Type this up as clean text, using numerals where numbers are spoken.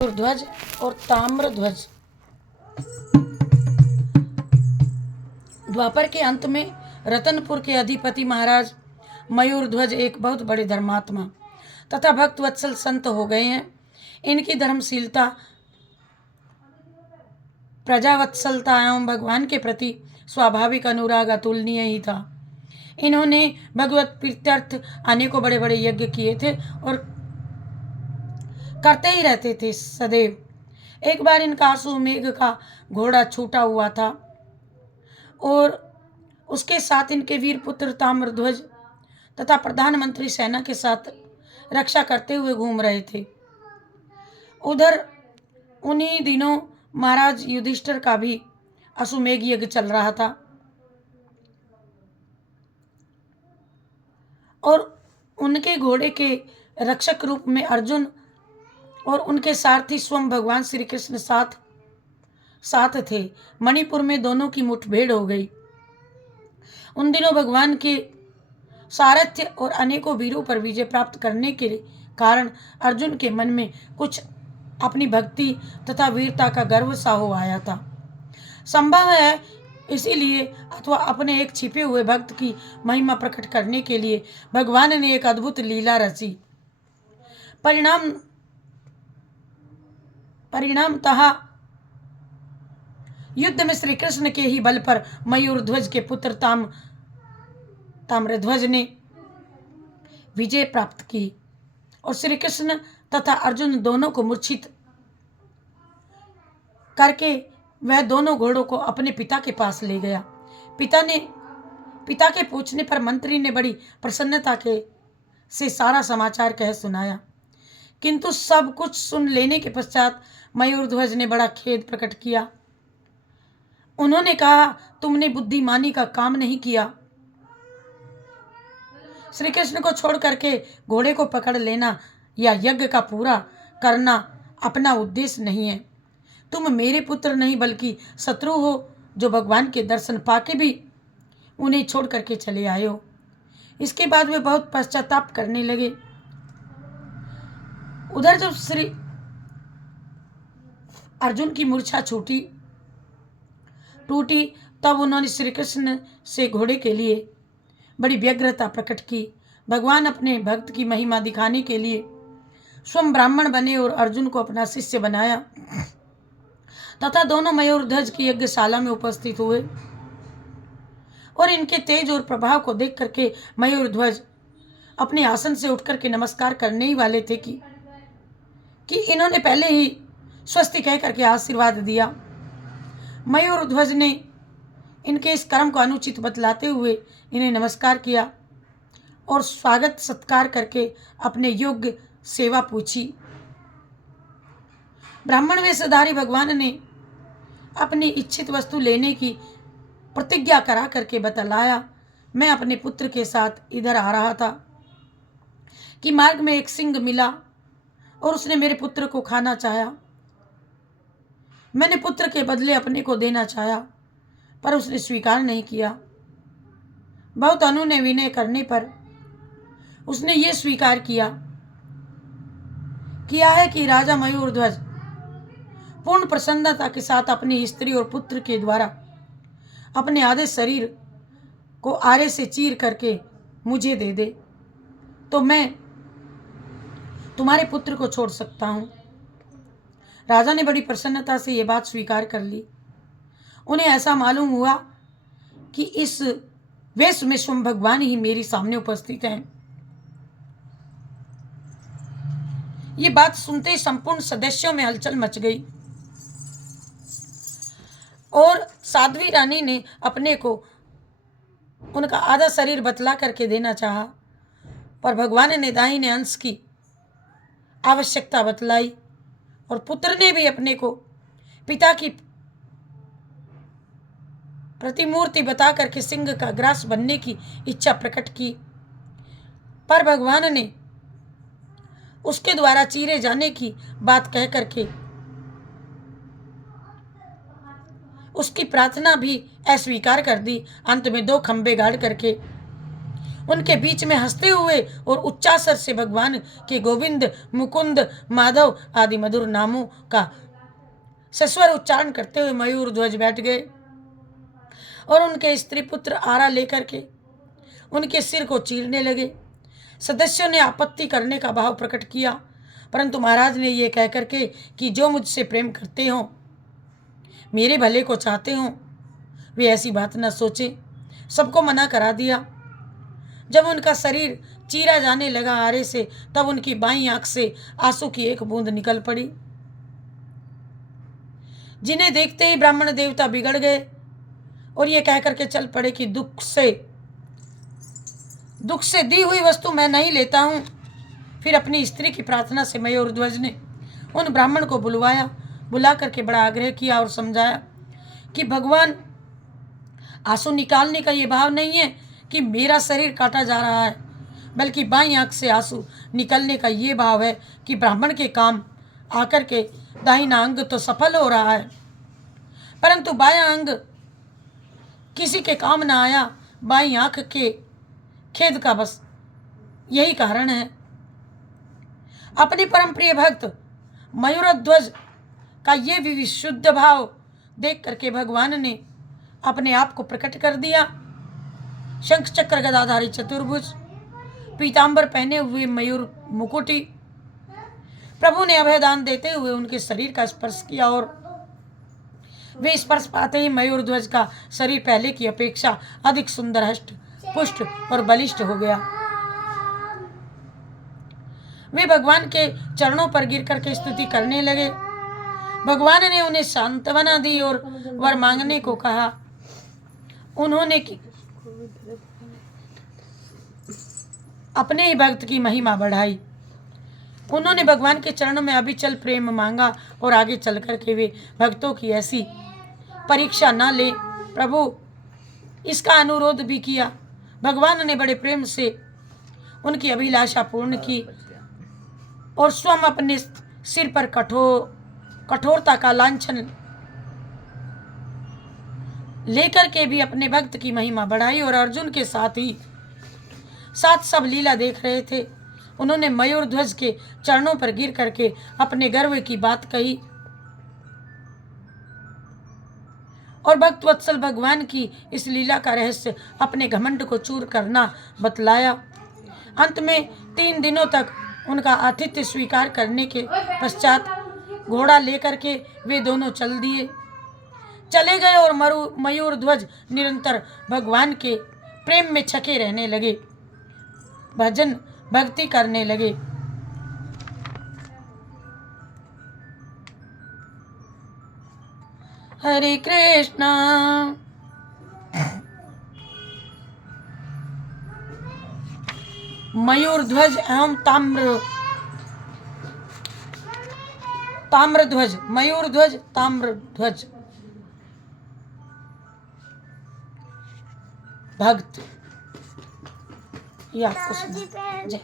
ध्वज और ताम्र ध्वज। द्वापर के अंत में रतनपुर के अधिपति महाराज मयूर ध्वज एक बहुत बड़े धर्मात्मा तथा भक्त वत्सल संत हो गए हैं। इनकी धर्मशीलता, प्रजावत्सलता एवं भगवान के प्रति स्वाभाविक अनुराग अतुलनीय ही था। इन्होंने भगवत प्रीत्यर्थ अनेकों बड़े बड़े यज्ञ किए थे और करते ही रहते थे सदैव। एक बार इनका अश्वमेघ का घोड़ा छूटा हुआ था और उसके साथ इनके वीर पुत्र ताम्रध्वज तथा प्रधानमंत्री सेना के साथ रक्षा करते हुए घूम रहे थे। उधर उन्हीं दिनों महाराज युधिष्ठिर का भी अश्वमेघ यज्ञ चल रहा था और उनके घोड़े के रक्षक रूप में अर्जुन और उनके सारथी स्वयं भगवान श्री कृष्ण साथ थे। मणिपुर में दोनों की मुठभेड़ हो गई। उन दिनों भगवान के सारथ्य और अनेकों वीरों पर विजय प्राप्त करने के कारण अर्जुन के मन में कुछ अपनी भक्ति तथा वीरता का गर्व सा हो आया था। संभव है इसीलिए अथवा अपने एक छिपे हुए भक्त की महिमा प्रकट करने के लिए भगवान ने एक अद्भुत लीला रची। परिणामतः युद्ध में श्री कृष्ण के ही बल पर मयूर ध्वज के पुत्र ताम्रध्वज ने विजय प्राप्त की और श्री कृष्ण तथा अर्जुन दोनों को मूर्छित करके वह दोनों घोड़ों को अपने पिता के पास ले गया। पिता के पूछने पर मंत्री ने बड़ी प्रसन्नता से सारा समाचार कह सुनाया, किंतु सब कुछ सुन लेने के पश्चात मयूरध्वज ने बड़ा खेद प्रकट किया। उन्होंने कहा, तुमने बुद्धिमानी का काम नहीं किया। श्री कृष्ण को छोड़ करके घोड़े को पकड़ लेना या यज्ञ का पूरा करना अपना उद्देश्य नहीं है। तुम मेरे पुत्र नहीं बल्कि शत्रु हो, जो भगवान के दर्शन पाके भी उन्हें छोड़ करके चले आए हो। इसके बाद वे बहुत पश्चाताप करने लगे। उधर जब श्री अर्जुन की मूर्छा टूटी तब उन्होंने श्री कृष्ण से घोड़े के लिए बड़ी व्यग्रता प्रकट की। भगवान अपने भक्त की महिमा दिखाने के लिए स्वयं ब्राह्मण बने और अर्जुन को अपना शिष्य बनाया तथा दोनों मयूरध्वज की यज्ञशाला में उपस्थित हुए और इनके तेज और प्रभाव को देख करके मयूरध्वज अपने आसन से उठ करके नमस्कार करने ही वाले थे कि इन्होंने पहले ही स्वस्ति कह करके आशीर्वाद दिया। मयूरध्वज ने इनके इस कर्म को अनुचित बतलाते हुए इन्हें नमस्कार किया और स्वागत सत्कार करके अपने योग्य सेवा पूछी। ब्राह्मण वेशधारी भगवान ने अपनी इच्छित वस्तु लेने की प्रतिज्ञा करा करके बतलाया, मैं अपने पुत्र के साथ इधर आ रहा था कि मार्ग में एक सिंह मिला और उसने मेरे पुत्र को खाना चाहा। मैंने पुत्र के बदले अपने को देना चाहा पर उसने स्वीकार नहीं किया। बहुत अनुनय विनय करने पर उसने ये स्वीकार किया है कि राजा मयूरध्वज पूर्ण प्रसन्नता के साथ अपनी स्त्री और पुत्र के द्वारा अपने आधे शरीर को आरे से चीर करके मुझे दे दे तो मैं तुम्हारे पुत्र को छोड़ सकता हूं। राजा ने बड़ी प्रसन्नता से यह बात स्वीकार कर ली। उन्हें ऐसा मालूम हुआ कि इस वेश में स्वयं भगवान ही मेरे सामने उपस्थित हैं। ये बात सुनते ही संपूर्ण सदस्यों में हलचल मच गई और साध्वी रानी ने अपने को उनका आधा शरीर बतला करके देना चाहा पर भगवान ने दाहिने अंश की आवश्यकता बतलाई और पुत्र ने भी अपने को पिता की प्रतिमूर्ति बता करके सिंह का ग्रास बनने की इच्छा प्रकट की, पर भगवान ने उसके द्वारा चीरे जाने की बात कह करके उसकी प्रार्थना भी अस्वीकार कर दी। अंत में 2 खंबे गाड़ करके उनके बीच में हंसते हुए और उच्चासर से भगवान के गोविंद, मुकुंद, माधव आदि मधुर नामों का सस्वर उच्चारण करते हुए मयूर ध्वज बैठ गए और उनके स्त्री पुत्र आरा लेकर के उनके सिर को चीरने लगे। सदस्यों ने आपत्ति करने का भाव प्रकट किया, परंतु महाराज ने यह कह करके कि जो मुझसे प्रेम करते हो, मेरे भले को चाहते हो, वे ऐसी बात न सोचे, सबको मना करा दिया। जब उनका शरीर चीरा जाने लगा आरे से, तब उनकी बाईं आंख से आंसू की एक बूंद निकल पड़ी, जिन्हें देखते ही ब्राह्मण देवता बिगड़ गए और ये कह करके चल पड़े कि दुख से दी हुई वस्तु मैं नहीं लेता हूं। फिर अपनी स्त्री की प्रार्थना से मयूरध्वज ने उन ब्राह्मण को बुला करके बड़ा आग्रह किया और समझाया कि भगवान, आंसू निकालने का ये भाव नहीं है कि मेरा शरीर काटा जा रहा है, बल्कि बाईं आंख से आंसू निकलने का ये भाव है कि ब्राह्मण के काम आकर के दाहिना अंग तो सफल हो रहा है, परंतु बायां अंग किसी के काम ना आया। बाईं आंख के खेद का बस यही कारण है। अपने परम प्रिय भक्त मयूरध्वज का ये विशुद्ध भाव देख करके भगवान ने अपने आप को प्रकट कर दिया। शंख चक्र गदाधारी चतुर्भुज, पीतांबर पहने हुए मयूर मुकुटी, प्रभु ने अभयदान देते हुए उनके शरीर का स्पर्श किया और वे स्पर्श पाते ही मयूरध्वज का शरीर पहले की अपेक्षा अधिक सुंदर, हष्ट पुष्ट और बलिष्ठ हो गया। वे भगवान के चरणों पर गिर करके स्तुति करने लगे। भगवान ने उन्हें सांत्वना दी और वर मांगने को कहा। उन्होंने अपने ही भक्त की महिमा बढ़ाई। उन्होंने भगवान के चरणों में अविचल प्रेम मांगा और आगे चल करके वे भक्तों की ऐसी परीक्षा न ले, प्रभु इसका अनुरोध भी किया। भगवान ने बड़े प्रेम से उनकी अभिलाषा पूर्ण की और स्वयं अपने सिर पर कठोरता का लांछन लेकर के भी अपने भक्त की महिमा बढ़ाई और अर्जुन के साथ सब लीला देख रहे थे। उन्होंने मयूरध्वज के चरणों पर गिर करके अपने गर्व की बात कही और भक्त वत्सल भगवान की इस लीला का रहस्य अपने घमंड को चूर करना बतलाया। अंत में 3 दिनों तक उनका आतिथ्य स्वीकार करने के पश्चात घोड़ा लेकर के वे दोनों चले गए और मयूरध्वज निरंतर भगवान के प्रेम में छके रहने लगे, भजन भक्ति करने लगे। हरे कृष्णा। मयूरध्वज एवं ताम्रध्वज, मयूरध्वज ताम्रध्वज भक्त, ये आपको सुना। जय